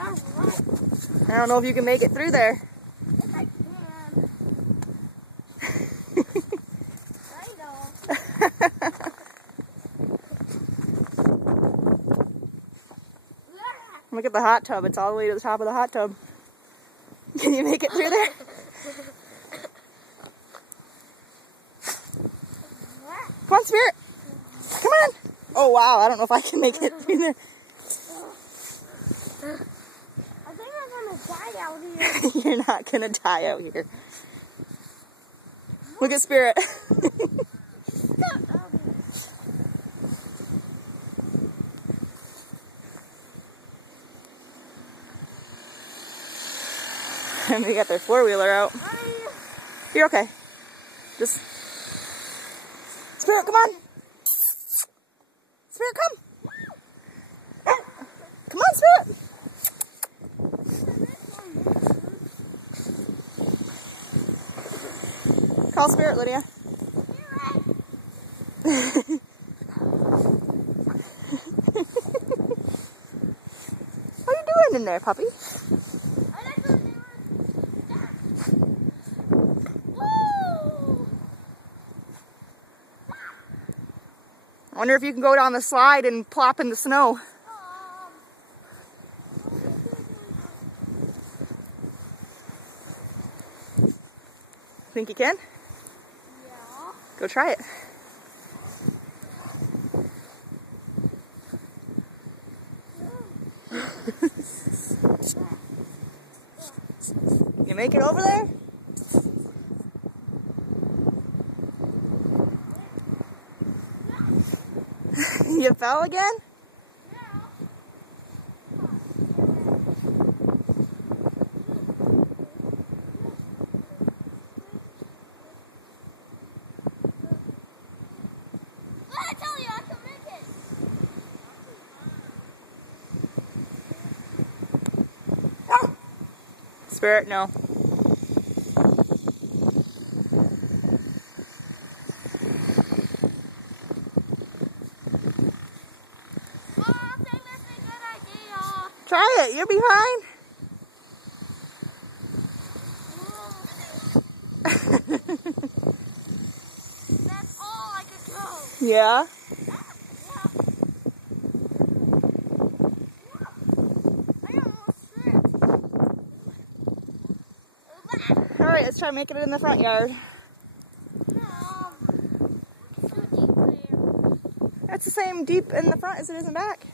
I don't know if you can make it through there. Yes, I can. I know. Look at the hot tub. It's all the way to the top of the hot tub. Can you make it through there? Come on, Spirit. Come on. Oh, wow. I don't know if I can make it through there. I think I'm going to die out here. You're not going to die out here. Look at Spirit. And they got their four-wheeler out. You're okay. Just... Spirit, come on. Spirit, come. Come on, Spirit. Call Spirit, Lydia. What are you doing in there, puppy? I wonder if you can go down the slide and plop in the snow. Think you can? Yeah. Go try it. You make it over there? You fell again? I tell you, I can make it. Oh. Spirit, no. Try it. You're behind. That's all I could go. Yeah. All right, let's try making it in the front yard. Too deep there. That's the same deep in the front as it is in the back.